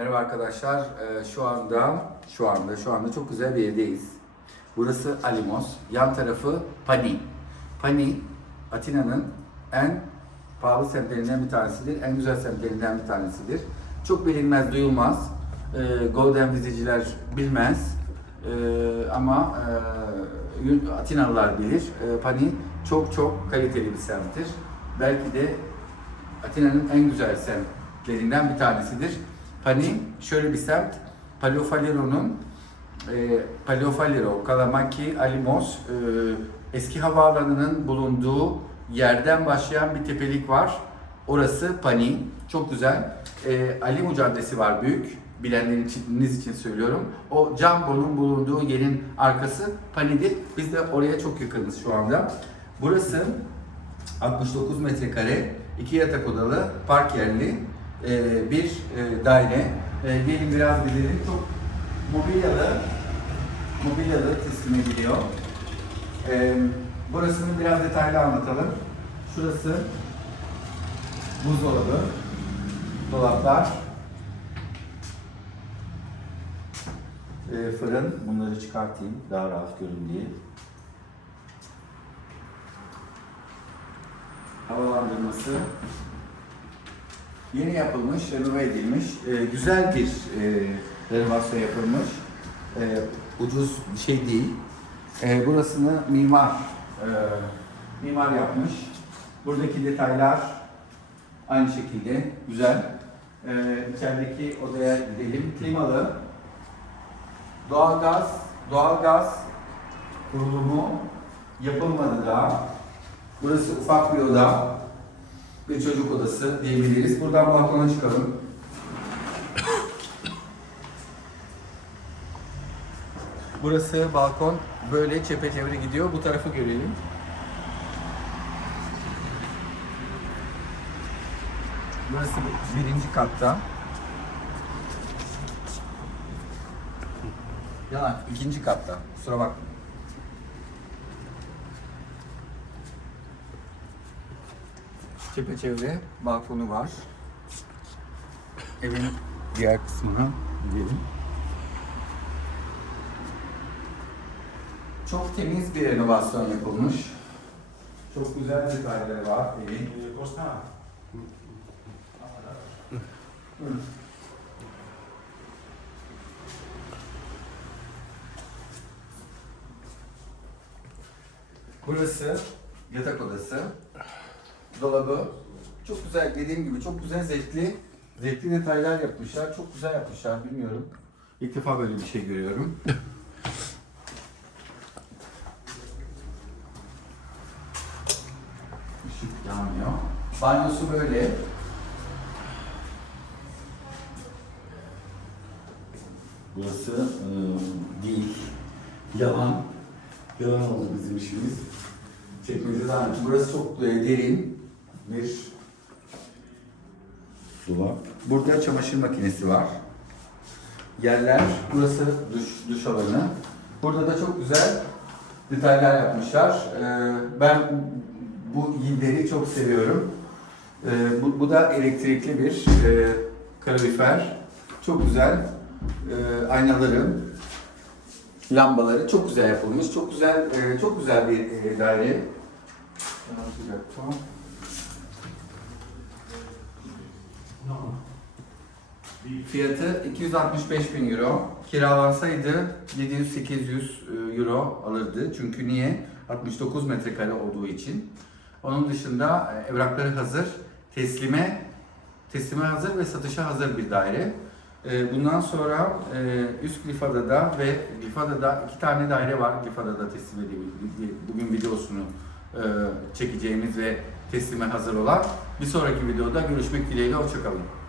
Merhaba arkadaşlar. Ee, Şu anda şu anda şu anda çok güzel bir evdeyiz. Burası Alimos. Yan tarafı Pani. Pani Atina'nın en pahalı semtlerinden bir tanesidir. En güzel semtlerinden bir tanesidir. Çok bilinmez, duyulmaz. Ee, Golden viziciler bilmez. Ee, ama e, Atinalılar bilir. Pani çok çok kaliteli bir semttir. Belki de Atina'nın en güzel semtlerinden bir tanesidir. Pani şöyle bir semt. Paleofalero'nun e, Paleofalero, Kalamaki, Alimos e, eski havaalanının bulunduğu yerden başlayan bir tepelik var. Orası Pani. Çok güzel. E, Alimu Caddesi var büyük. Bilenleriniz için söylüyorum. O Jumbo'nun bulunduğu yerin arkası Pani'dir. Biz de oraya çok yakınız şu anda. Burası 69 metrekare, iki yatak odalı, park yerli e, bir e, daire. E, gelin biraz gidelim. Çok mobilyalı, mobilyalı teslim ediliyor. E, burasını biraz detaylı anlatalım. Şurası buzdolabı, dolaplar, e, fırın. Bunları çıkartayım daha rahat görün diye. havalandırması yeni yapılmış, renove edilmiş, e, güzel bir e, renovasyon yapılmış. E, ucuz bir şey değil. E, burasını mimar e, mimar yapmış. Buradaki detaylar aynı şekilde güzel. E, içerideki odaya gidelim. Klimalı. Doğalgaz, doğalgaz kurulumu yapılmadı daha. Burası ufak bir oda. Bir çocuk odası diyebiliriz. Buradan balkona çıkalım. Burası balkon böyle çepeçevre gidiyor. Bu tarafı görelim. Burası birinci katta. Yalan, ikinci katta. Kusura bakma. Çepeçevre balkonu var. Evin diğer kısmına gidelim. Çok temiz bir renovasyon yapılmış. Çok güzel detayları var evin. Hı. Burası yatak odası. Dolabı. Çok güzel dediğim gibi çok güzel zevkli zevkli detaylar yapmışlar. Çok güzel yapmışlar bilmiyorum. İlk defa böyle bir şey görüyorum. Işık yanmıyor. Banyosu böyle. Burası ıı, değil. Yalan. Yalan oldu bizim işimiz. Çekmeceden burası çok e, derin bir dolap. Burada çamaşır makinesi var. Yerler, burası duş, duş alanı. Burada da çok güzel detaylar yapmışlar. Ee, ben bu yilleri çok seviyorum. Ee, bu, da elektrikli bir e, kalorifer. Çok güzel. Ee, aynaları, lambaları çok güzel yapılmış. Çok güzel, e, çok güzel bir e, daire. Bir dakika. Fiyatı 265 bin euro. Kiralansaydı 700-800 euro alırdı. Çünkü niye? 69 metrekare olduğu için. Onun dışında e, evrakları hazır. Teslime teslime hazır ve satışa hazır bir daire. E, Bundan sonra e, üst Glifada'da ve Glifada'da iki tane daire var. Glifada'da teslim edebildiği, bugün videosunu e, çekeceğimiz ve teslime hazır olan. Bir sonraki videoda görüşmek dileğiyle, hoşçakalın.